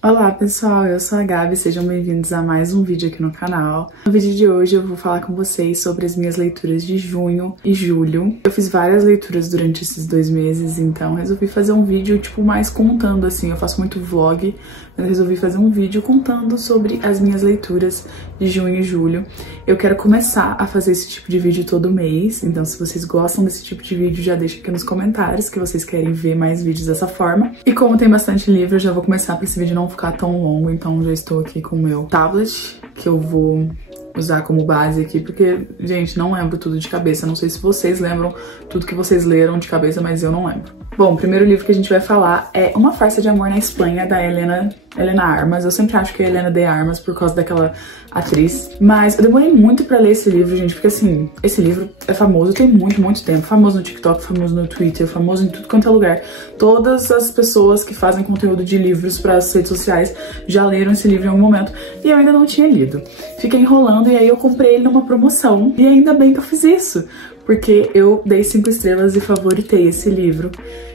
Olá pessoal, eu sou a Gabi, sejam bem-vindos a mais um vídeo aqui no canal. No vídeo de hoje eu vou falar com vocês sobre as minhas leituras de junho e julho. Eu fiz várias leituras durante esses 2 meses, então resolvi fazer um vídeo tipo mais contando assim, eu faço muito vlog, mas resolvi fazer um vídeo contando sobre as minhas leituras de junho e julho. Eu quero começar a fazer esse tipo de vídeo todo mês, então se vocês gostam desse tipo de vídeo já deixa aqui nos comentários que vocês querem ver mais vídeos dessa forma. E como tem bastante livro, eu já vou começar para esse vídeo não ficar tão longo, então já estou aqui com o meu tablet, que eu vou usar como base aqui, porque, gente, não lembro tudo de cabeça. Não sei se vocês lembram tudo que vocês leram de cabeça, mas eu não lembro. Bom, o primeiro livro que a gente vai falar é Uma Farsa de Amor na Espanha, da Helena Armas. Eu sempre acho que é Helena de Armas por causa daquela atriz. Mas eu demorei muito pra ler esse livro, gente, porque assim, esse livro é famoso tem muito tempo. Famoso no TikTok, famoso no Twitter, famoso em tudo quanto é lugar. Todas as pessoas que fazem conteúdo de livros para as redes sociais já leram esse livro em algum momento. E eu ainda não tinha lido. Fiquei enrolando e aí eu comprei ele numa promoção. E ainda bem que eu fiz isso, porque eu dei 5 estrelas e favoritei esse livro.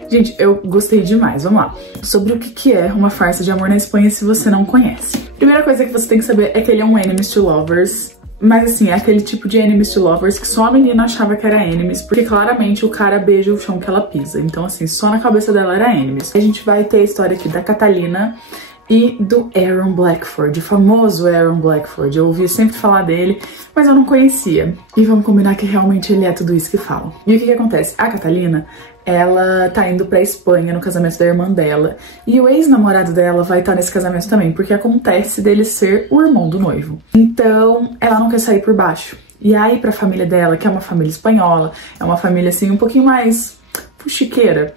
Gente, eu gostei demais, vamos lá. Sobre o que é Uma Farsa de Amor na Espanha, se você não conhece. Primeira coisa que você tem que saber é que ele é um enemies to lovers. Mas assim, é aquele tipo de enemies to lovers que só a menina achava que era enemies, porque claramente o cara beija o chão que ela pisa. Então assim, só na cabeça dela era enemies. A gente vai ter a história aqui da Catalina e do Aaron Blackford, o famoso Aaron Blackford. Eu ouvi sempre falar dele, mas eu não conhecia. E vamos combinar que realmente ele é tudo isso que falam. E o que acontece? A Catalina, ela tá indo pra Espanha no casamento da irmã dela. E o ex-namorado dela vai estar nesse casamento também, porque acontece dele ser o irmão do noivo. Então, ela não quer sair por baixo. E aí, pra família dela, que é uma família espanhola, é uma família assim, um pouquinho mais fuxiqueira,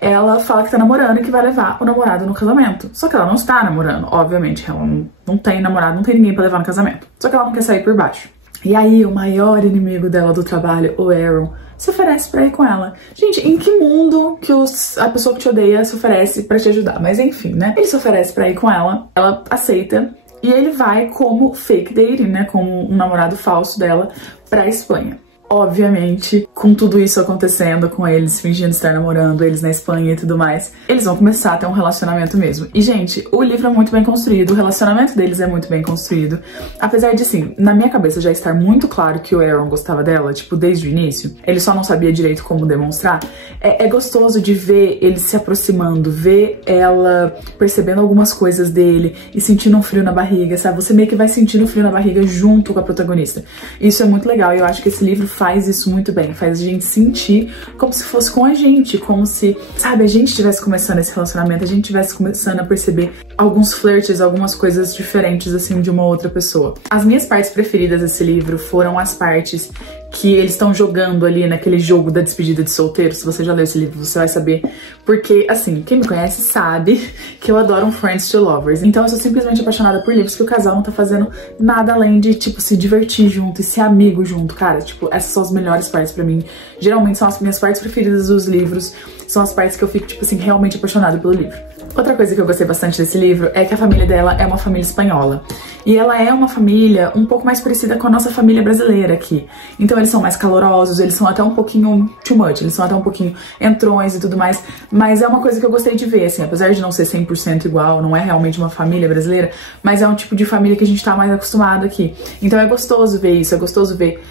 ela fala que tá namorando e que vai levar o namorado no casamento. Só que ela não está namorando, obviamente. Ela não tem namorado, não tem ninguém pra levar no casamento. Só que ela não quer sair por baixo. E aí, o maior inimigo dela do trabalho, o Aaron, se oferece pra ir com ela. Gente, em que mundo que a pessoa que te odeia se oferece pra te ajudar? Mas enfim, né? Ele se oferece pra ir com ela aceita, e ele vai como fake dating, né? Como um namorado falso dela pra Espanha. Obviamente, com tudo isso acontecendo, com eles fingindo estar namorando, eles na Espanha e tudo mais, eles vão começar a ter um relacionamento mesmo. E, gente, o livro é muito bem construído, o relacionamento deles é muito bem construído. Apesar de, assim, na minha cabeça já estar muito claro que o Aaron gostava dela, tipo, desde o início, ele só não sabia direito como demonstrar. É gostoso de ver ele se aproximando, ver ela percebendo algumas coisas dele e sentindo um frio na barriga, sabe? Você meio que vai sentindo frio na barriga junto com a protagonista. Isso é muito legal e eu acho que esse livro faz isso muito bem, faz a gente sentir como se fosse com a gente, como se, sabe, a gente estivesse começando esse relacionamento, a gente estivesse começando a perceber alguns flirts, algumas coisas diferentes, assim, de uma outra pessoa. As minhas partes preferidas desse livro foram as partes que eles estão jogando ali naquele jogo da despedida de solteiro. Se você já leu esse livro, você vai saber. Porque, assim, quem me conhece sabe que eu adoro um Friends to Lovers. Então eu sou simplesmente apaixonada por livros que o casal não tá fazendo nada além de, tipo, se divertir junto e ser amigo junto, cara. Tipo, essas são as melhores partes pra mim. Geralmente são as minhas partes preferidas dos livros. São as partes que eu fico, tipo assim, realmente apaixonada pelo livro. Outra coisa que eu gostei bastante desse livro é que a família dela é uma família espanhola. E ela é uma família um pouco mais parecida com a nossa família brasileira aqui. Então eles são mais calorosos, eles são até um pouquinho too much, eles são até um pouquinho entrões e tudo mais. Mas é uma coisa que eu gostei de ver, assim, apesar de não ser 100% igual, não é realmente uma família brasileira, mas é um tipo de família que a gente tá mais acostumado aqui. Então é gostoso ver isso, é gostoso ver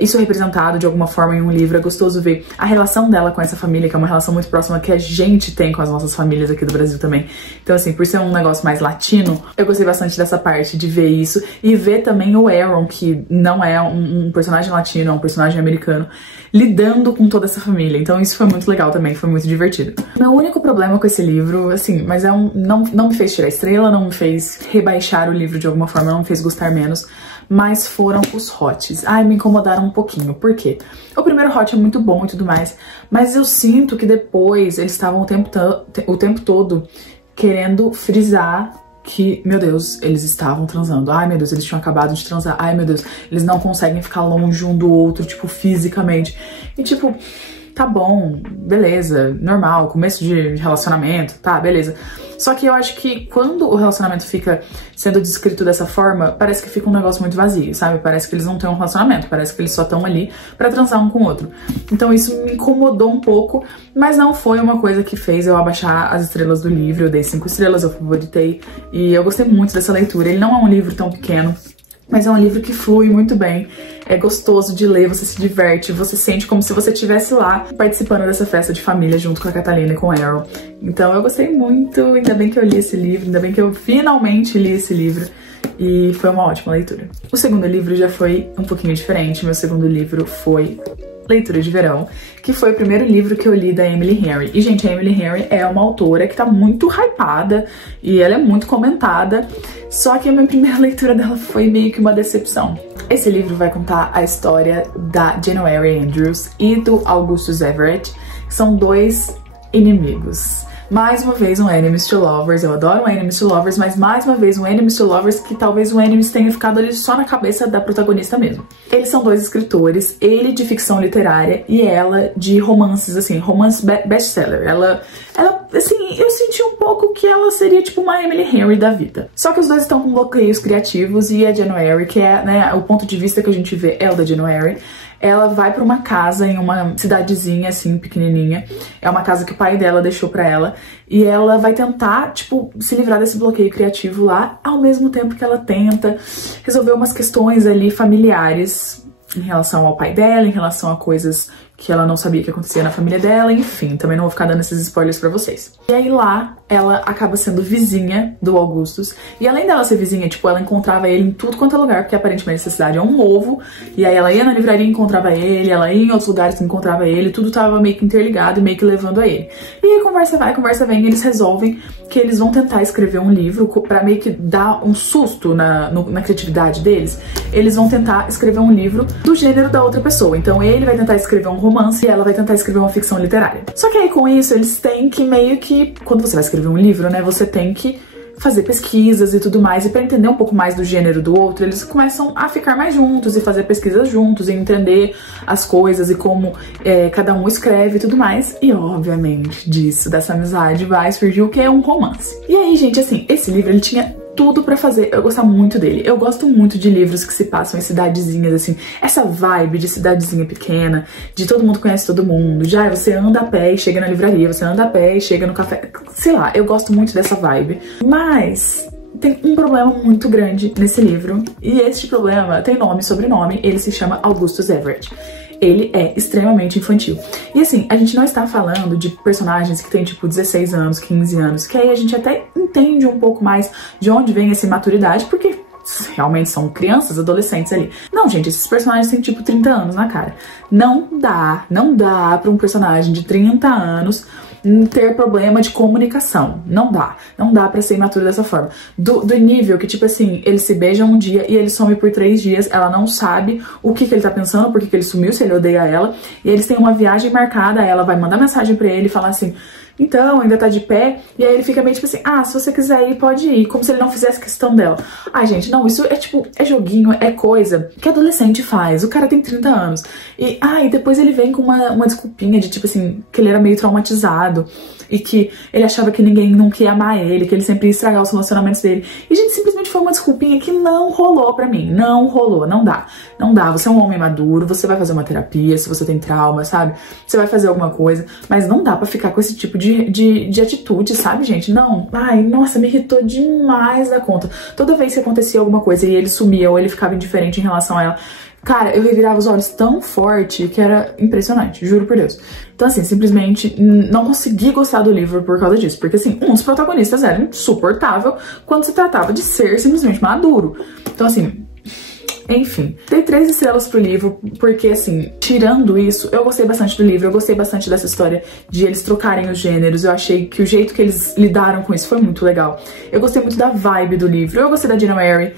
isso representado de alguma forma em um livro, é gostoso ver a relação dela com essa família, que é uma relação muito próxima que a gente tem com as nossas famílias aqui do Brasil também. Então assim, por ser um negócio mais latino, eu gostei bastante dessa parte de ver isso e ver também o Aaron, que não é um personagem latino, é um personagem americano, lidando com toda essa família. Então isso foi muito legal também, foi muito divertido. Meu único problema com esse livro, assim, mas não me fez tirar a estrela, não me fez rebaixar o livro de alguma forma, não me fez gostar menos, mas foram os hots. Ai, me incomodaram um pouquinho. Por quê? O primeiro hot é muito bom e tudo mais, mas eu sinto que depois eles estavam o tempo todo querendo frisar que, meu Deus, eles estavam transando. Ai, meu Deus, eles tinham acabado de transar. Ai, meu Deus, eles não conseguem ficar longe um do outro, tipo, fisicamente. E, tipo, tá bom, beleza, normal, começo de relacionamento, tá, beleza. Só que eu acho que quando o relacionamento fica sendo descrito dessa forma, parece que fica um negócio muito vazio, sabe? Parece que eles não têm um relacionamento, parece que eles só estão ali pra transar um com o outro. Então isso me incomodou um pouco, mas não foi uma coisa que fez eu abaixar as estrelas do livro. Eu dei 5 estrelas, eu favoritei, e eu gostei muito dessa leitura. Ele não é um livro tão pequeno, mas é um livro que flui muito bem, é gostoso de ler, você se diverte, você sente como se você estivesse lá participando dessa festa de família junto com a Catalina e com o Errol. Então eu gostei muito, ainda bem que eu li esse livro, ainda bem que eu finalmente li esse livro, e foi uma ótima leitura. O segundo livro já foi um pouquinho diferente, meu segundo livro foi Leitura de Verão, que foi o primeiro livro que eu li da Emily Henry. E, gente, a Emily Henry é uma autora que tá muito hypada e ela é muito comentada, só que a minha primeira leitura dela foi meio que uma decepção. Esse livro vai contar a história da January Andrews e do Augustus Everett, que são 2 inimigos. Mais uma vez um Enemies to Lovers, eu adoro um Enemies to Lovers, mas mais uma vez um Enemies to Lovers que talvez o Enemies tenha ficado ali só na cabeça da protagonista mesmo. Eles são 2 escritores, ele de ficção literária e ela de romances, assim, romance best-seller. Ela, assim, eu senti um pouco que ela seria tipo uma Emily Henry da vida. Só que os 2 estão com bloqueios criativos e a January, que é, né, o ponto de vista que a gente vê é o da January, ela vai pra uma casa em uma cidadezinha, assim, pequenininha. É uma casa que o pai dela deixou pra ela. E ela vai tentar, tipo, se livrar desse bloqueio criativo lá, ao mesmo tempo que ela tenta resolver umas questões ali familiares em relação ao pai dela, em relação a coisas que ela não sabia que acontecia na família dela, enfim, também não vou ficar dando esses spoilers pra vocês. E aí lá, ela acaba sendo vizinha do Augustus, e além dela ser vizinha, tipo, ela encontrava ele em tudo quanto é lugar, porque aparentemente essa cidade é um ovo, e aí ela ia na livraria e encontrava ele, ela ia em outros lugares e encontrava ele, tudo tava meio que interligado e meio que levando a ele. E aí conversa vai, conversa vem, e eles resolvem que eles vão tentar escrever um livro pra meio que dar um susto na criatividade deles. Eles vão tentar escrever um livro do gênero da outra pessoa, então ele vai tentar escrever um romance e ela vai tentar escrever uma ficção literária. Só que aí com isso eles têm que meio que, quando você vai escrever um livro, né, você tem que fazer pesquisas e tudo mais, e pra entender um pouco mais do gênero do outro, eles começam a ficar mais juntos e fazer pesquisas juntos e entender as coisas e como cada um escreve e tudo mais. E obviamente dessa amizade vai surgir o que é um romance. E aí, gente, assim, esse livro ele tinha tudo pra fazer eu gostar muito dele. Eu gosto muito de livros que se passam em cidadezinhas, assim, essa vibe de cidadezinha pequena, de todo mundo conhece todo mundo, já você anda a pé e chega na livraria, você anda a pé e chega no café, sei lá, eu gosto muito dessa vibe. Mas tem um problema muito grande nesse livro, e este problema tem nome e sobrenome, ele se chama Augustus Everett. Ele é extremamente infantil. E assim, a gente não está falando de personagens que têm tipo 16 anos, 15 anos, que aí a gente até entende um pouco mais de onde vem essa imaturidade, porque realmente são crianças, adolescentes ali. Não, gente, esses personagens têm tipo 30 anos na cara. Não dá pra um personagem de 30 anos ter problema de comunicação. Não dá pra ser imaturo dessa forma. Do nível que, tipo assim, eles se beijam um dia e ele some por 3 dias, ela não sabe o que ele tá pensando, porque que ele sumiu, se ele odeia ela, e eles têm uma viagem marcada, ela vai mandar mensagem pra ele e falar assim: então, ainda tá de pé, e aí ele fica meio tipo assim, ah, se você quiser ir, pode ir, como se ele não fizesse questão dela. Ai, gente, não, isso é tipo, é joguinho, é coisa que adolescente faz, o cara tem 30 anos. E depois ele vem com uma desculpinha de tipo assim, que ele era meio traumatizado, e que ele achava que ninguém nunca ia amar ele, que ele sempre ia estragar os relacionamentos dele. E, gente, simplesmente foi uma desculpinha que não rolou pra mim, não rolou, não dá. Não dá, você é um homem maduro, você vai fazer uma terapia, se você tem trauma, sabe? Você vai fazer alguma coisa, mas não dá pra ficar com esse tipo de atitude, sabe, gente? Não. Ai, nossa, me irritou demais da conta. Toda vez que acontecia alguma coisa e ele sumia ou ele ficava indiferente em relação a ela, cara, eu revirava os olhos tão forte que era impressionante, juro por Deus. Então, assim, simplesmente não consegui gostar do livro por causa disso. Porque, assim, um dos protagonistas era insuportável quando se tratava de ser simplesmente maduro. Então, assim, enfim, dei 3 estrelas pro livro, porque assim, tirando isso, eu gostei bastante do livro, eu gostei bastante dessa história de eles trocarem os gêneros, eu achei que o jeito que eles lidaram com isso foi muito legal. Eu gostei muito da vibe do livro, eu gostei da January.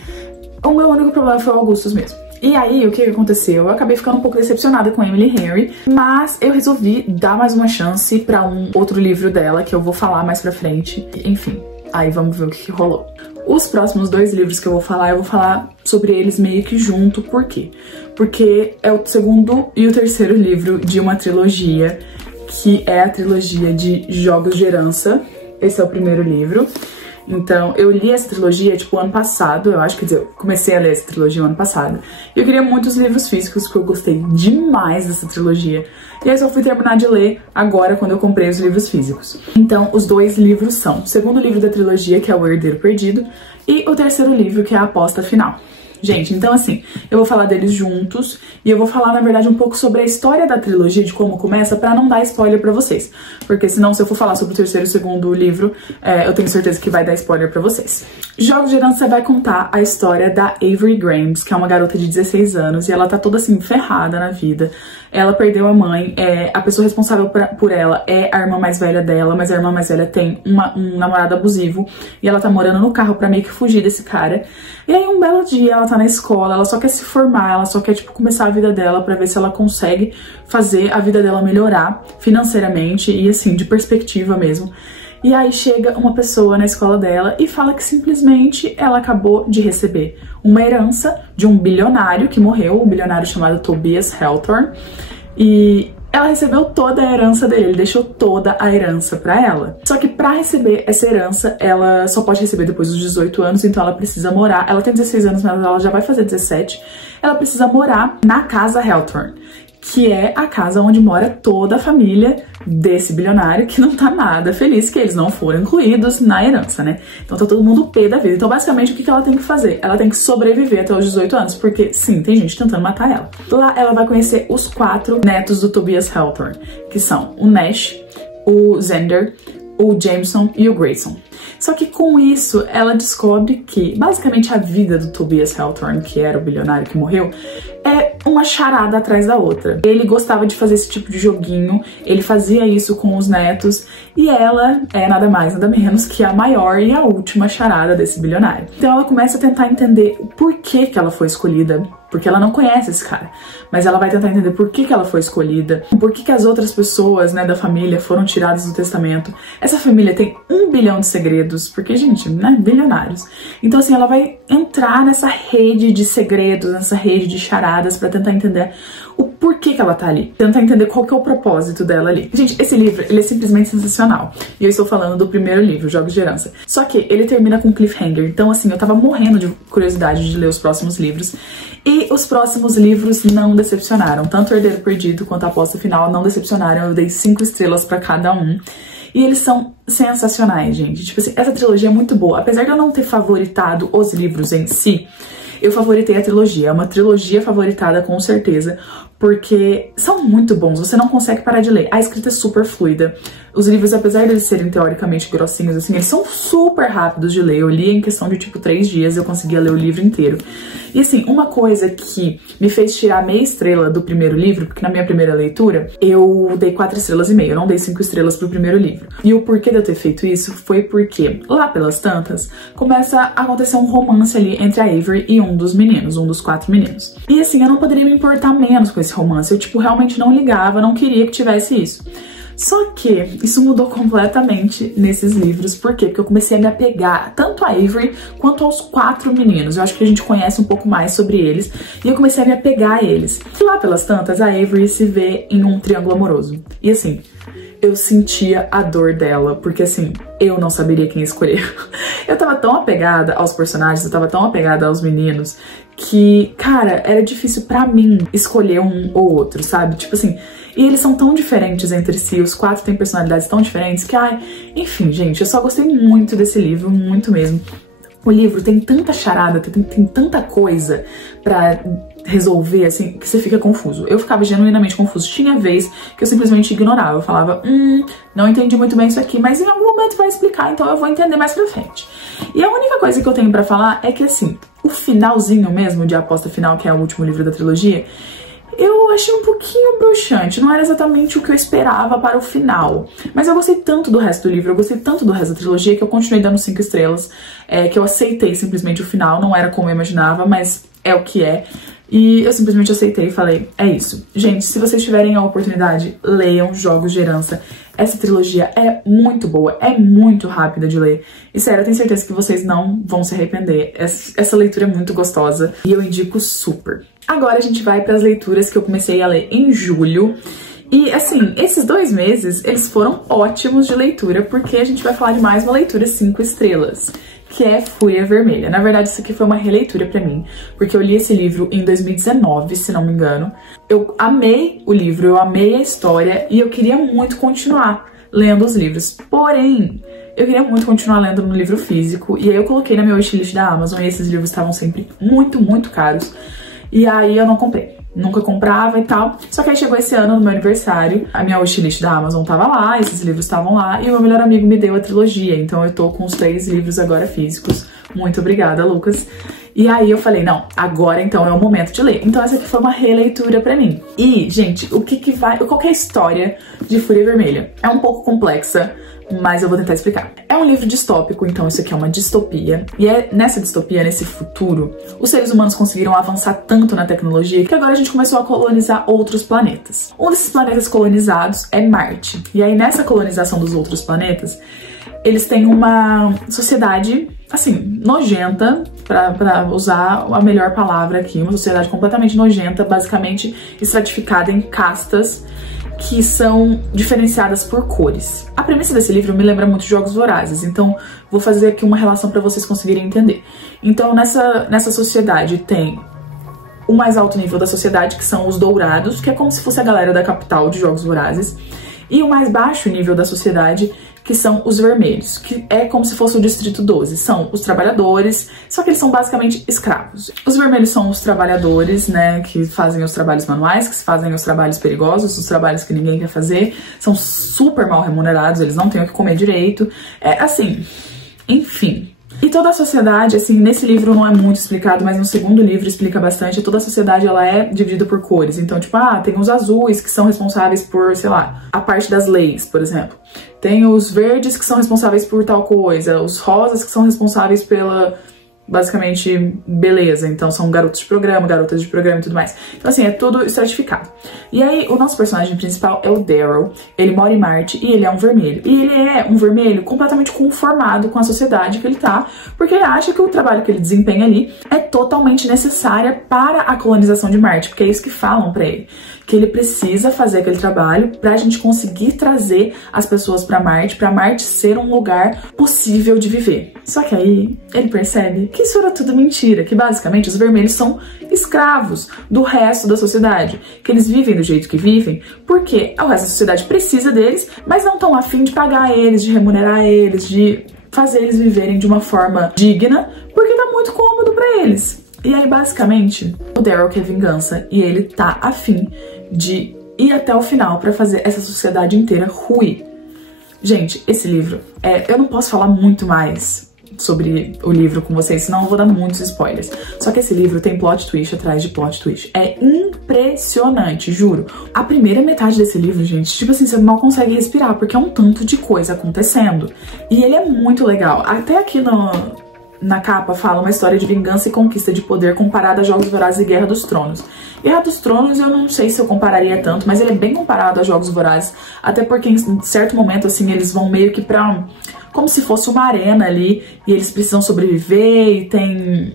O meu único problema foi o Augustus mesmo. E aí, o que aconteceu? Eu acabei ficando um pouco decepcionada com Emily Henry, mas eu resolvi dar mais uma chance pra um outro livro dela, que eu vou falar mais pra frente. Enfim, aí vamos ver o que rolou. Os próximos 2 livros que eu vou falar sobre eles meio que junto. Por quê? Porque é o segundo e o terceiro livro de uma trilogia, que é a trilogia de Jogos de Herança, Esse é o primeiro livro. Então, eu li essa trilogia, tipo, ano passado, eu acho, quer dizer, eu comecei a ler essa trilogia ano passado. E eu queria muitos livros físicos, porque eu gostei demais dessa trilogia. E aí eu só fui terminar de ler agora, quando eu comprei os livros físicos. Então, os dois livros são o segundo livro da trilogia, que é O Herdeiro Perdido, e o terceiro livro, que é A Aposta Final. Gente, então assim, eu vou falar deles juntos e eu vou falar, na verdade, um pouco sobre a história da trilogia, de como começa, pra não dar spoiler pra vocês. Porque senão, se eu for falar sobre o terceiro e o segundo livro, eu tenho certeza que vai dar spoiler pra vocês. Jogos de Herança vai contar a história da Avery Grimes, que é uma garota de 16 anos, e ela tá toda assim, ferrada na vida. Ela perdeu a mãe, a pessoa responsável por ela é a irmã mais velha dela, mas a irmã mais velha tem um namorado abusivo, e ela tá morando no carro pra meio que fugir desse cara. E aí um belo dia ela tá na escola, ela só quer se formar, ela só quer, tipo, começar a vida dela pra ver se ela consegue fazer a vida dela melhorar financeiramente e, assim, de perspectiva mesmo. E aí chega uma pessoa na escola dela e fala que simplesmente ela acabou de receber uma herança de um bilionário que morreu, um bilionário chamado Tobias Hawthorne, e ela recebeu toda a herança dele, deixou toda a herança pra ela. Só que pra receber essa herança, ela só pode receber depois dos 18 anos, então ela precisa morar, ela tem 16 anos, mas ela já vai fazer 17, ela precisa morar na casa Hawthorne, que é a casa onde mora toda a família desse bilionário, que não tá nada feliz que eles não foram incluídos na herança, né? Então tá todo mundo pé da vida. Então basicamente o que ela tem que fazer? Ela tem que sobreviver até os 18 anos, porque sim, tem gente tentando matar ela. Lá ela vai conhecer os 4 netos do Tobias Hawthorne, que são o Nash, o Xander, o Jameson e o Grayson. Só que com isso, ela descobre que, basicamente, a vida do Tobias Hawthorne, que era o bilionário que morreu, é uma charada atrás da outra. Ele gostava de fazer esse tipo de joguinho, ele fazia isso com os netos, e ela é nada mais, nada menos que a maior e a última charada desse bilionário. Então ela começa a tentar entender o porquê que ela foi escolhida, porque ela não conhece esse cara, mas ela vai tentar entender por que ela foi escolhida, por que as outras pessoas, né, da família foram tiradas do testamento. Essa família tem 1 bilhão de segredos, porque, gente, né, bilionários. Então, assim, ela vai entrar nessa rede de segredos, nessa rede de charadas pra tentar entender o porquê que ela tá ali, tentar entender qual que é o propósito dela ali. Gente, esse livro, ele é simplesmente sensacional. E eu estou falando do primeiro livro, Jogos de Herança. Só que ele termina com cliffhanger, então, assim, eu tava morrendo de curiosidade de ler os próximos livros. E os próximos livros não decepcionaram. Tanto O Herdeiro Perdido quanto A Aposta Final não decepcionaram. Eu dei 5 estrelas pra cada um. E eles são sensacionais, gente. Tipo assim, essa trilogia é muito boa. Apesar de eu não ter favoritado os livros em si, eu favoritei a trilogia. É uma trilogia favoritada, com certeza, porque são muito bons. Você não consegue parar de ler. A escrita é super fluida. Os livros, apesar de eles serem teoricamente grossinhos, assim, eles são super rápidos de ler. Eu li em questão de, tipo, 3 dias, eu conseguia ler o livro inteiro. E, assim, uma coisa que me fez tirar meia estrela do primeiro livro, porque na minha primeira leitura, eu dei 4,5 estrelas, eu não dei 5 estrelas pro primeiro livro. E o porquê de eu ter feito isso foi porque, lá pelas tantas, começa a acontecer um romance ali entre a Avery e um dos meninos, um dos 4 meninos. E, assim, eu não poderia me importar menos com esse romance. Eu, tipo, realmente não ligava, não queria que tivesse isso. Só que isso mudou completamente nesses livros. Por quê? Porque eu comecei a me apegar tanto a Avery quanto aos 4 meninos. Eu acho que a gente conhece um pouco mais sobre eles. E eu comecei a me apegar a eles. E lá pelas tantas, a Avery se vê em um triângulo amoroso. E assim, eu sentia a dor dela, porque assim, eu não saberia quem escolher. Eu tava tão apegada aos personagens, eu tava tão apegada aos meninos, que, cara, era difícil pra mim escolher um ou outro, sabe? Tipo assim, e eles são tão diferentes entre si, os 4 têm personalidades tão diferentes que, ai, enfim, gente, eu só gostei muito desse livro, muito mesmo. O livro tem tanta charada, tem tanta coisa pra resolver, assim, que você fica confuso. Eu ficava genuinamente confuso. Tinha vez que eu simplesmente ignorava. Eu falava, não entendi muito bem isso aqui, mas em algum momento vai explicar, então eu vou entender mais pra frente. E a única coisa que eu tenho pra falar é que, assim, o finalzinho mesmo de A Aposta Final, que é o último livro da trilogia, eu achei um pouquinho broxante, não era exatamente o que eu esperava para o final. Mas eu gostei tanto do resto do livro, eu gostei tanto do resto da trilogia, que eu continuei dando 5 estrelas, que eu aceitei simplesmente o final, não era como eu imaginava, mas é o que é. E eu simplesmente aceitei e falei, é isso. Gente, se vocês tiverem a oportunidade, leiam Jogos de Herança. Essa trilogia é muito boa, é muito rápida de ler. E sério, eu tenho certeza que vocês não vão se arrepender. Essa leitura é muito gostosa e eu indico super. Agora a gente vai para as leituras que eu comecei a ler em julho. E assim, esses 2 meses, eles foram ótimos de leitura, porque a gente vai falar de mais uma leitura 5 estrelas, que é Fúria Vermelha. Na verdade, isso aqui foi uma releitura pra mim, porque eu li esse livro em 2019, se não me engano. Eu amei o livro, eu amei a história e eu queria muito continuar lendo os livros. Porém, eu queria muito continuar lendo no livro físico, e aí eu coloquei na minha wishlist da Amazon, e esses livros estavam sempre muito, muito caros. E aí eu não comprei. Nunca comprava e tal. Só que aí chegou esse ano, no meu aniversário, a minha wishlist da Amazon tava lá, esses livros estavam lá, e o meu melhor amigo me deu a trilogia. Então eu tô com os 3 livros agora físicos. Muito obrigada, Lucas. E aí eu falei, não, agora então é o momento de ler. Então essa aqui foi uma releitura pra mim. E, gente, qual que é a história de Fúria Vermelha? É um pouco complexa, mas eu vou tentar explicar. É um livro distópico, então isso aqui é uma distopia. E é nessa distopia, nesse futuro, os seres humanos conseguiram avançar tanto na tecnologia que agora a gente começou a colonizar outros planetas. Um desses planetas colonizados é Marte. E aí nessa colonização dos outros planetas, eles têm uma sociedade, assim, nojenta, pra usar a melhor palavra aqui, uma sociedade completamente nojenta, basicamente estratificada em castas que são diferenciadas por cores. A premissa desse livro me lembra muito de Jogos Vorazes, então vou fazer aqui uma relação para vocês conseguirem entender. Então nessa sociedade tem o mais alto nível da sociedade, que são os dourados, que é como se fosse a galera da capital de Jogos Vorazes, e o mais baixo nível da sociedade, que são os vermelhos, que é como se fosse o Distrito 12. São os trabalhadores, só que eles são basicamente escravos. Os vermelhos são os trabalhadores, né, que fazem os trabalhos manuais, que fazem os trabalhos perigosos, os trabalhos que ninguém quer fazer, são super mal remunerados, eles não têm o que comer direito, assim, enfim. E toda a sociedade, assim, nesse livro não é muito explicado, mas no segundo livro explica bastante. Toda a sociedade, ela é dividida por cores. Então, tipo, tem os azuis que são responsáveis por, sei lá, a parte das leis, por exemplo. Tem os verdes que são responsáveis por tal coisa. Os rosas que são responsáveis pela, basicamente, beleza. Então são garotos de programa, garotas de programa e tudo mais. Então, assim, é tudo estratificado. E aí, o nosso personagem principal é o Daryl. Ele mora em Marte e ele é um vermelho. E ele é um vermelho completamente conformado com a sociedade que ele tá, porque ele acha que o trabalho que ele desempenha ali é totalmente necessário para a colonização de Marte, porque é isso que falam pra ele. Que ele precisa fazer aquele trabalho pra gente conseguir trazer as pessoas pra Marte ser um lugar possível de viver. Só que aí ele percebe que isso era tudo mentira, que basicamente os vermelhos são escravos do resto da sociedade, que eles vivem do jeito que vivem porque o resto da sociedade precisa deles, mas não estão a fim de pagar eles, de remunerar eles, de fazer eles viverem de uma forma digna, porque tá muito cômodo pra eles. E aí, basicamente, o Daryl quer vingança e ele tá a fim de ir até o final pra fazer essa sociedade inteira ruir. Gente, esse livro, eu não posso falar muito mais sobre o livro com vocês, senão eu vou dar muitos spoilers. Só que esse livro tem plot twist atrás de plot twist. É impressionante, juro. A primeira metade desse livro, gente, tipo assim, você mal consegue respirar, porque é um tanto de coisa acontecendo. E ele é muito legal. Até aqui na capa fala uma história de vingança e conquista de poder comparada a Jogos Vorazes e Guerra dos Tronos. Guerra dos Tronos eu não sei se eu compararia tanto, mas ele é bem comparado a Jogos Vorazes, até porque em certo momento, assim, eles vão meio que pra... como se fosse uma arena ali, e eles precisam sobreviver, e tem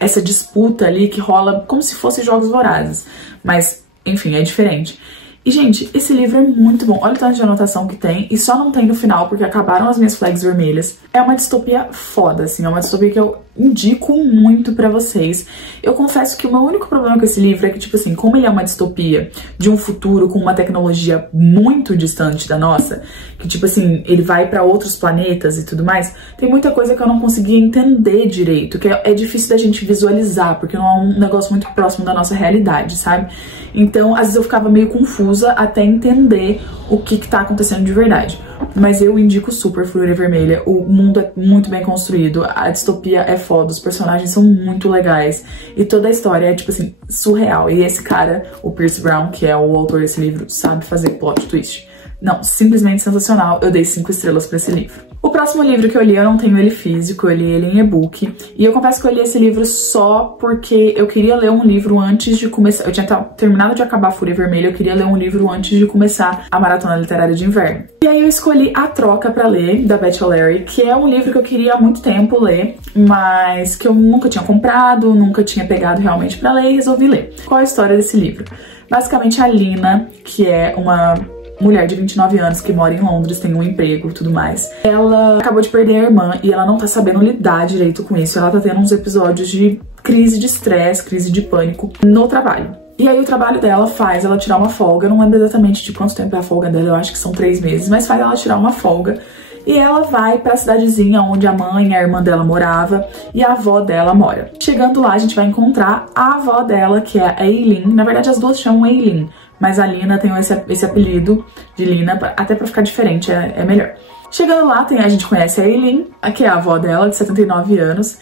essa disputa ali que rola como se fosse Jogos Vorazes. Mas, enfim, é diferente. E, gente, esse livro é muito bom. Olha o tanto de anotação que tem. E só não tem no final, porque acabaram as minhas flags vermelhas. É uma distopia foda, assim. É uma distopia que eu indico muito pra vocês. Eu confesso que o meu único problema com esse livro é que, tipo assim, como ele é uma distopia de um futuro com uma tecnologia muito distante da nossa, que, tipo assim, ele vai pra outros planetas e tudo mais, tem muita coisa que eu não conseguia entender direito, que é difícil da gente visualizar, porque não é um negócio muito próximo da nossa realidade, sabe? Então, às vezes eu ficava meio confusa até entender o que tá acontecendo de verdade. Mas eu indico super Fúria Vermelha. O mundo é muito bem construído, a distopia é foda, os personagens são muito legais e toda a história é, tipo assim, surreal. E esse cara, o Pierce Brown, que é o autor desse livro, sabe fazer plot twist. Não, simplesmente sensacional. Eu dei 5 estrelas pra esse livro. O próximo livro que eu li, eu não tenho ele físico, eu li ele em e-book. E eu confesso que eu li esse livro só porque eu queria ler um livro antes de começar. Eu tinha terminado de acabar Fúria Vermelha, eu queria ler um livro antes de começar a Maratona Literária de Inverno. E aí eu escolhi A Troca pra ler, da Beth O'Leary, que é um livro que eu queria há muito tempo ler, mas que eu nunca tinha comprado, nunca tinha pegado realmente pra ler e resolvi ler. Qual é a história desse livro? Basicamente a Lina, que é uma mulher de 29 anos que mora em Londres, tem um emprego e tudo mais. Ela acabou de perder a irmã e ela não tá sabendo lidar direito com isso. Ela tá tendo uns episódios de crise de estresse, crise de pânico no trabalho. E aí o trabalho dela faz ela tirar uma folga, eu não lembro exatamente de quanto tempo é a folga dela, eu acho que são 3 meses, mas faz ela tirar uma folga. E ela vai pra cidadezinha onde a mãe e a irmã dela morava e a avó dela mora. Chegando lá, a gente vai encontrar a avó dela, que é a Eileen. Na verdade, as duas chamam Eileen, mas a Lina tem esse apelido de Lina, até pra ficar diferente, é melhor. Chegando lá, a gente conhece a Eileen, que é a avó dela, de 79 anos.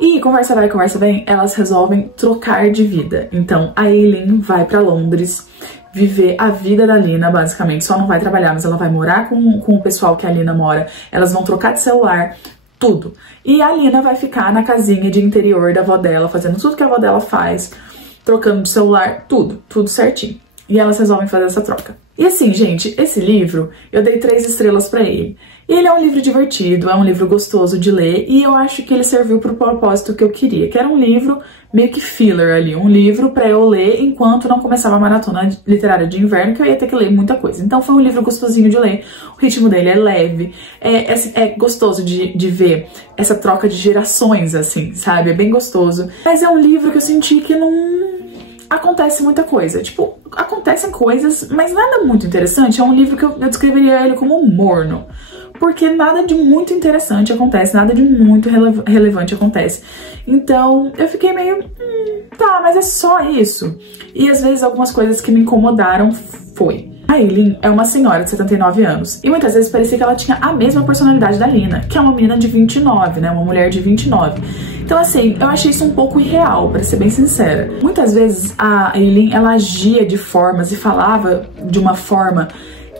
E conversa vai, conversa vem, elas resolvem trocar de vida. Então, a Eileen vai pra Londres viver a vida da Lina, basicamente. Só não vai trabalhar, mas ela vai morar com o pessoal que a Lina mora. Elas vão trocar de celular, tudo. E a Lina vai ficar na casinha de interior da avó dela, fazendo tudo que a avó dela faz, trocando de celular, tudo certinho. E elas resolvem fazer essa troca. E assim, gente, esse livro, eu dei 3 estrelas pra ele. E ele é um livro divertido, é um livro gostoso de ler, e eu acho que ele serviu pro propósito que eu queria, que era um livro meio que filler ali, um livro pra eu ler enquanto não começava a maratona literária de inverno, que eu ia ter que ler muita coisa. Então foi um livro gostosinho de ler, o ritmo dele é leve, é gostoso de ver essa troca de gerações, assim, sabe? É bem gostoso. Mas é um livro que eu senti que não acontece muita coisa. Tipo, acontecem coisas, mas nada muito interessante. É um livro que eu descreveria ele como morno. Porque nada de muito interessante acontece, nada de muito relevante acontece. Então, eu fiquei meio, tá, mas é só isso. E às vezes algumas coisas que me incomodaram foi... A Eileen é uma senhora de 79 anos. E muitas vezes parecia que ela tinha a mesma personalidade da Lina, que é uma menina de 29, né? Uma mulher de 29. Então, assim, eu achei isso um pouco irreal, pra ser bem sincera. Muitas vezes a Eileen, ela agia de formas e falava de uma forma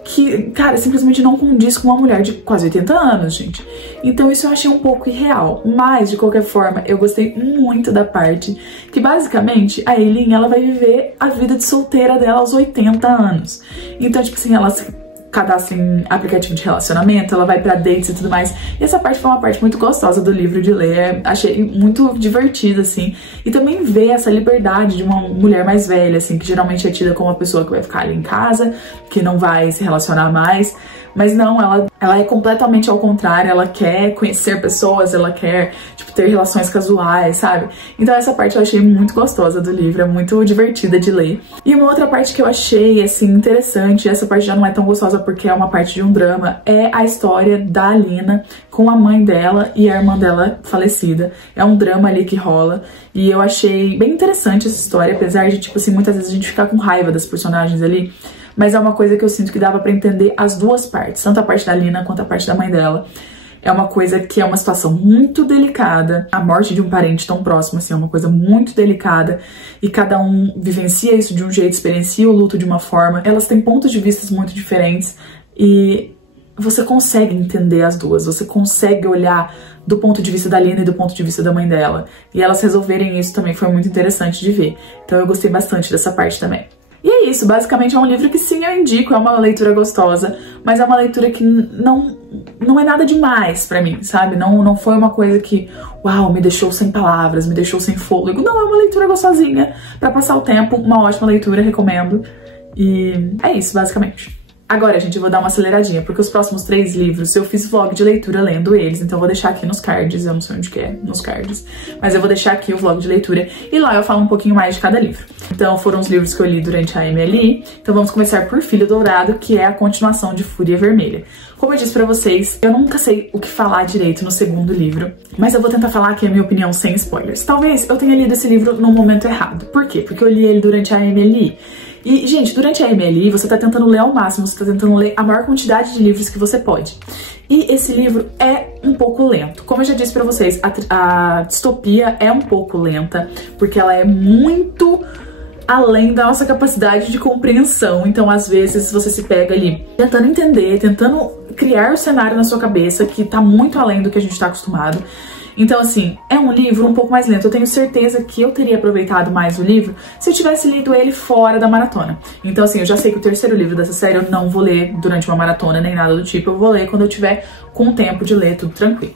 que, cara, simplesmente não condiz com uma mulher de quase 80 anos, gente. Então isso eu achei um pouco irreal. Mas, de qualquer forma, eu gostei muito da parte que, basicamente, a Eileen, ela vai viver a vida de solteira dela aos 80 anos. Então, tipo assim, ela se cadastra em aplicativo de relacionamento, ela vai pra dates e tudo mais. E essa parte foi uma parte muito gostosa do livro de ler, achei muito divertida, assim. E também ver essa liberdade de uma mulher mais velha, assim, que geralmente é tida como uma pessoa que vai ficar ali em casa, que não vai se relacionar mais. Mas não, ela é completamente ao contrário, ela quer conhecer pessoas, ela quer, tipo, ter relações casuais, sabe? Então essa parte eu achei muito gostosa do livro, é muito divertida de ler. E uma outra parte que eu achei, assim, interessante, essa parte já não é tão gostosa porque é uma parte de um drama, é a história da Lina com a mãe dela e a irmã dela falecida. É um drama ali que rola, e eu achei bem interessante essa história, apesar de, tipo assim, muitas vezes a gente ficar com raiva das personagens ali. Mas é uma coisa que eu sinto que dava pra entender as duas partes, tanto a parte da Lina quanto a parte da mãe dela. É uma coisa que é uma situação muito delicada. A morte de um parente tão próximo, assim, é uma coisa muito delicada. E cada um vivencia isso de um jeito, experiencia o luto de uma forma. Elas têm pontos de vista muito diferentes e você consegue entender as duas. Você consegue olhar do ponto de vista da Lina e do ponto de vista da mãe dela. E elas resolverem isso também foi muito interessante de ver. Então eu gostei bastante dessa parte também. E é isso, basicamente é um livro que sim, eu indico, é uma leitura gostosa, mas é uma leitura que não é nada demais pra mim, sabe? Não foi uma coisa que, uau, me deixou sem palavras, me deixou sem fôlego. Não, é uma leitura gostosinha, pra passar o tempo, uma ótima leitura, recomendo. E é isso, basicamente. Agora, gente, eu vou dar uma aceleradinha, porque os próximos 3 livros eu fiz vlog de leitura lendo eles, então eu vou deixar aqui nos cards, eu não sei onde que é, nos cards, mas eu vou deixar aqui o vlog de leitura e lá eu falo um pouquinho mais de cada livro. Então foram os livros que eu li durante a MLI, então vamos começar por Filho Dourado, que é a continuação de Fúria Vermelha. Como eu disse pra vocês, eu nunca sei o que falar direito no segundo livro, mas eu vou tentar falar aqui a minha opinião sem spoilers. Talvez eu tenha lido esse livro no momento errado. Por quê? Porque eu li ele durante a MLI. E, gente, durante a MLI, você tá tentando ler ao máximo, você tá tentando ler a maior quantidade de livros que você pode. E esse livro é um pouco lento. Como eu já disse pra vocês, a distopia é um pouco lenta, porque ela é muito além da nossa capacidade de compreensão. Então, às vezes, você se pega ali tentando entender, tentando criar o cenário na sua cabeça, que tá muito além do que a gente tá acostumado. Então, assim, é um livro um pouco mais lento. Eu tenho certeza que eu teria aproveitado mais o livro se eu tivesse lido ele fora da maratona. Então, assim, eu já sei que o terceiro livro dessa série eu não vou ler durante uma maratona, nem nada do tipo. Eu vou ler quando eu tiver com tempo de ler, tudo tranquilo.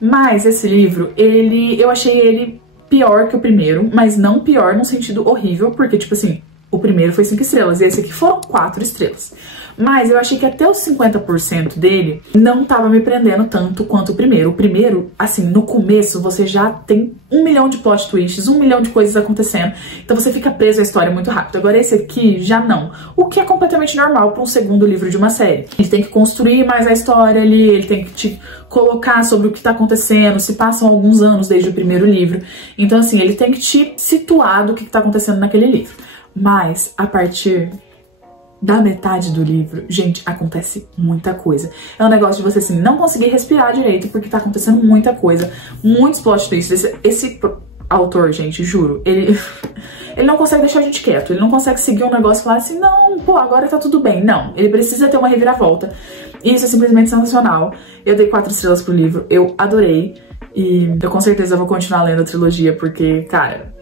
Mas esse livro, eu achei ele pior que o primeiro, mas não pior no sentido horrível, porque, tipo assim, O primeiro foi 5 estrelas e esse aqui foram 4 estrelas. Mas eu achei que até os 50% dele não tava me prendendo tanto quanto o primeiro. O primeiro, assim, no começo você já tem 1 milhão de plot twists, 1 milhão de coisas acontecendo. Então você fica preso à história muito rápido. Agora esse aqui já não. O que é completamente normal para um segundo livro de uma série. Ele tem que construir mais a história ali, ele tem que te colocar sobre o que tá acontecendo, se passam alguns anos desde o primeiro livro. Então assim, ele tem que te situar do que tá acontecendo naquele livro. Mas a partir da metade do livro, gente, acontece muita coisa. É um negócio de você, assim, não conseguir respirar direito, porque tá acontecendo muita coisa, muitos plot twists. Esse autor, gente, juro, ele não consegue deixar a gente quieto, ele não consegue seguir um negócio e falar assim, não, pô, agora tá tudo bem. Não, ele precisa ter uma reviravolta. E isso é simplesmente sensacional. Eu dei 4 estrelas pro livro, eu adorei. E eu com certeza vou continuar lendo a trilogia, porque, cara,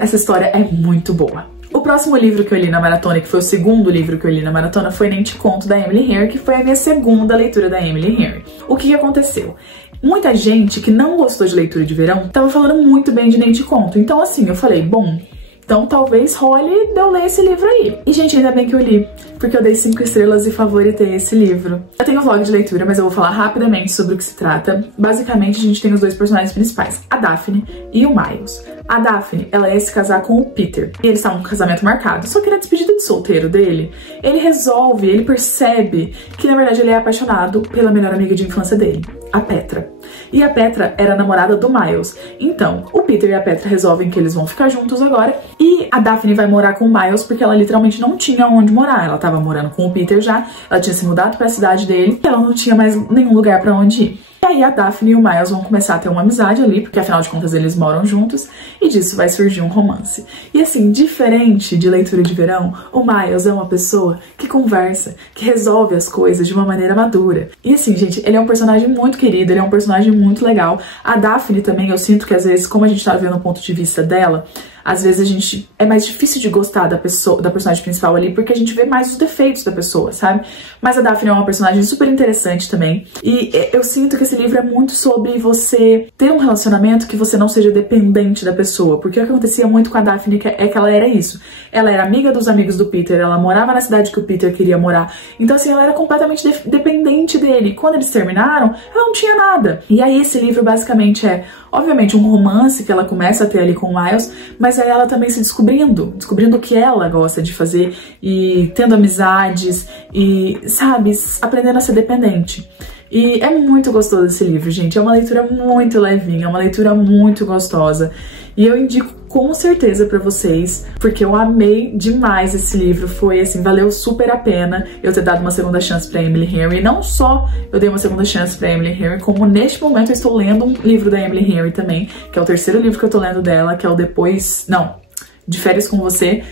essa história é muito boa. O próximo livro que eu li na maratona, que foi o segundo livro que eu li na maratona, foi Nem Te Conto, da Emily Henry, que foi a minha segunda leitura da Emily Henry. O que aconteceu? Muita gente que não gostou de leitura de verão tava falando muito bem de Nem Te Conto. Então assim, eu falei, bom, então talvez role de eu ler esse livro aí. E gente, ainda bem que eu li, porque eu dei 5 estrelas e favoritei esse livro. Eu tenho um vlog de leitura, mas eu vou falar rapidamente sobre o que se trata. Basicamente, a gente tem os 2 personagens principais, a Daphne e o Miles. A Daphne, ela ia se casar com o Peter, e eles estavam com um casamento marcado. Só que na despedida de solteiro dele, ele percebe que na verdade ele é apaixonado pela melhor amiga de infância dele, a Petra. E a Petra era a namorada do Miles. Então, o Peter e a Petra resolvem que eles vão ficar juntos agora. E a Daphne vai morar com o Miles porque ela literalmente não tinha onde morar. Ela tava morando com o Peter já, ela tinha se mudado pra cidade dele e ela não tinha mais nenhum lugar pra onde ir. E aí a Daphne e o Miles vão começar a ter uma amizade ali, porque afinal de contas eles moram juntos, e disso vai surgir um romance. E assim, diferente de leitura de verão, o Miles é uma pessoa que conversa, que resolve as coisas de uma maneira madura. E assim, gente, ele é um personagem muito querido, ele é um personagem muito legal. A Daphne também, eu sinto que às vezes, como a gente tá vendo o ponto de vista dela, às vezes é mais difícil de gostar da personagem principal ali, porque a gente vê mais os defeitos da pessoa, sabe? Mas a Daphne é uma personagem super interessante também. E eu sinto que esse livro é muito sobre você ter um relacionamento que você não seja dependente da pessoa. Porque o que acontecia muito com a Daphne é que ela era isso. Ela era amiga dos amigos do Peter, ela morava na cidade que o Peter queria morar. Então assim, ela era completamente dependente dele. Quando eles terminaram, ela não tinha nada. E aí esse livro basicamente é, obviamente, um romance que ela começa a ter ali com o Miles, mas aí ela também se descobrindo o que ela gosta de fazer e tendo amizades e, sabe, aprendendo a ser dependente. E é muito gostoso esse livro, gente. É uma leitura muito levinha, é uma leitura muito gostosa. E eu indico com certeza pra vocês, porque eu amei demais esse livro. Foi assim, valeu super a pena eu ter dado uma segunda chance pra Emily Henry. E não só eu dei uma segunda chance pra Emily Henry, como neste momento eu estou lendo um livro da Emily Henry também, que é o terceiro livro que eu tô lendo dela, que é o De Férias com Você.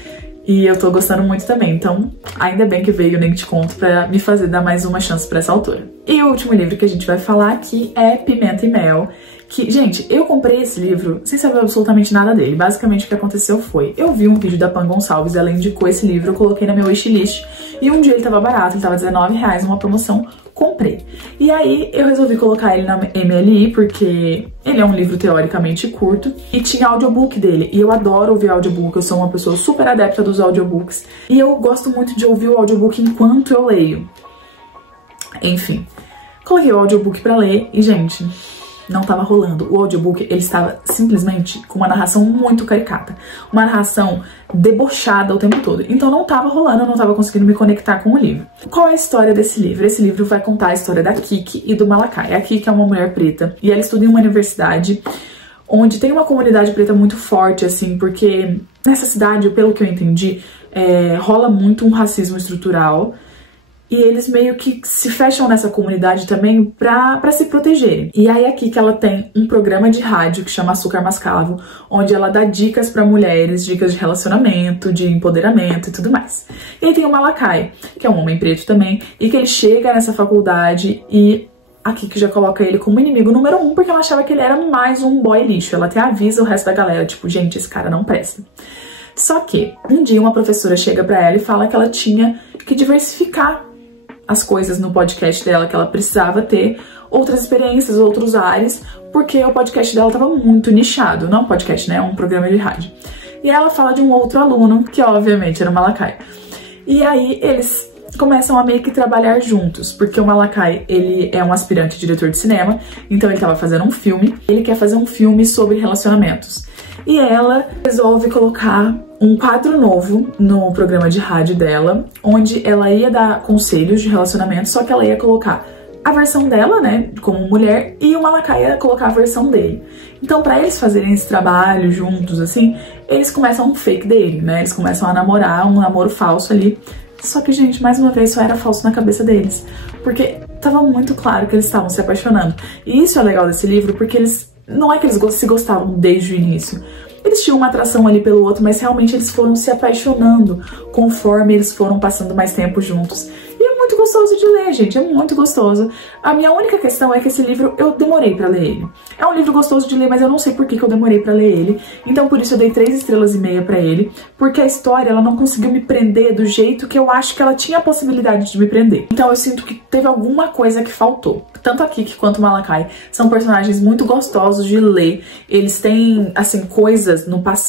E eu tô gostando muito também, então ainda bem que veio Nem Te Conto pra me fazer dar mais uma chance pra essa autora. E o último livro que a gente vai falar aqui é Pimenta e Mel, que, gente, eu comprei esse livro sem saber absolutamente nada dele. Basicamente o que aconteceu foi, eu vi um vídeo da Pan Gonçalves, ela indicou esse livro, eu coloquei na minha wishlist, e um dia ele tava barato, ele tava R$19 numa promoção, comprei. E aí eu resolvi colocar ele na MLI, porque ele é um livro teoricamente curto, e tinha audiobook dele, e eu adoro ouvir audiobook, eu sou uma pessoa super adepta dos audiobooks, e eu gosto muito de ouvir o audiobook enquanto eu leio. Enfim, coloquei o audiobook pra ler, e gente, não tava rolando. O audiobook, ele estava simplesmente com uma narração muito caricata, uma narração debochada o tempo todo. Então não tava rolando, eu não tava conseguindo me conectar com o livro. Qual é a história desse livro? Esse livro vai contar a história da Kiki e do Malakai. A Kiki é uma mulher preta e ela estuda em uma universidade onde tem uma comunidade preta muito forte, assim, porque nessa cidade, pelo que eu entendi, rola muito um racismo estrutural. E eles meio que se fecham nessa comunidade também pra se protegerem. E aí aqui que ela tem um programa de rádio que chama Açúcar Mascavo, onde ela dá dicas pra mulheres, dicas de relacionamento, de empoderamento e tudo mais. E aí tem o Malakai, que é um homem preto também, e que ele chega nessa faculdade e a Kiki já coloca ele como inimigo número 1, porque ela achava que ele era mais um boy lixo. Ela até avisa o resto da galera, tipo, gente, esse cara não presta. Só que um dia uma professora chega pra ela e fala que ela tinha que diversificar as coisas no podcast dela, que ela precisava ter outras experiências, outros ares, porque o podcast dela tava muito nichado. Não um podcast, né? É um programa de rádio. E ela fala de um outro aluno, que obviamente era o Malakai. E aí eles começam a meio que trabalhar juntos, porque o Malakai, ele é um aspirante diretor de cinema, então ele tava fazendo um filme, ele quer fazer um filme sobre relacionamentos. E ela resolve colocar um quadro novo no programa de rádio dela, onde ela ia dar conselhos de relacionamento, só que ela ia colocar a versão dela, né, como mulher, e o Malakai ia colocar a versão dele. Então, pra eles fazerem esse trabalho juntos, assim, eles começam um fake dele, né, eles começam a namorar, um namoro falso ali. Só que, gente, mais uma vez, só era falso na cabeça deles, porque tava muito claro que eles estavam se apaixonando. E isso é legal desse livro, porque eles não é que eles se gostavam desde o início. Eles tinham uma atração ali pelo outro, mas realmente eles foram se apaixonando conforme eles foram passando mais tempo juntos. E é muito gostoso de ler, gente, é muito gostoso. A minha única questão é que esse livro eu demorei pra ler ele. É um livro gostoso de ler, mas eu não sei por que eu demorei pra ler ele. Então por isso eu dei 3,5 estrelas pra ele, porque a história ela não conseguiu me prender do jeito que eu acho que ela tinha a possibilidade de me prender. Então eu sinto que teve alguma coisa que faltou. Tanto a Kiki quanto o Malakai são personagens muito gostosos de ler. Eles têm, assim, coisas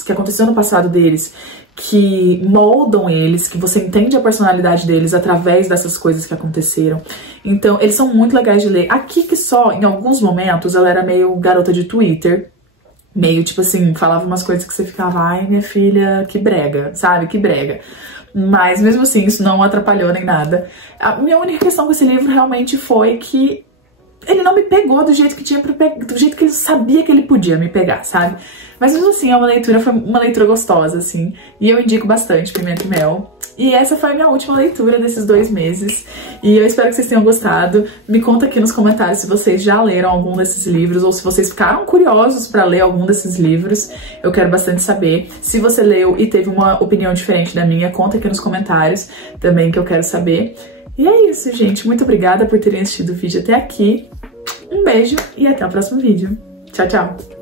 que aconteceu no passado deles que moldam eles, que você entende a personalidade deles através dessas coisas que aconteceram. Então, eles são muito legais de ler. A Kiki só, em alguns momentos, ela era meio garota de Twitter. Meio, tipo assim, falava umas coisas que você ficava, ai, minha filha, que brega, sabe? Que brega. Mas, mesmo assim, isso não atrapalhou nem nada. A minha única questão com esse livro realmente foi que ele não me pegou do jeito que tinha pra pegar, do jeito que ele sabia que ele podia me pegar, sabe? Mas mesmo assim, foi uma leitura gostosa, assim. E eu indico bastante Pimenta e Mel. E essa foi a minha última leitura desses 2 meses. E eu espero que vocês tenham gostado. Me conta aqui nos comentários se vocês já leram algum desses livros ou se vocês ficaram curiosos pra ler algum desses livros. Eu quero bastante saber. Se você leu e teve uma opinião diferente da minha, conta aqui nos comentários também que eu quero saber. E é isso, gente. Muito obrigada por terem assistido o vídeo até aqui. Um beijo e até o próximo vídeo. Tchau, tchau!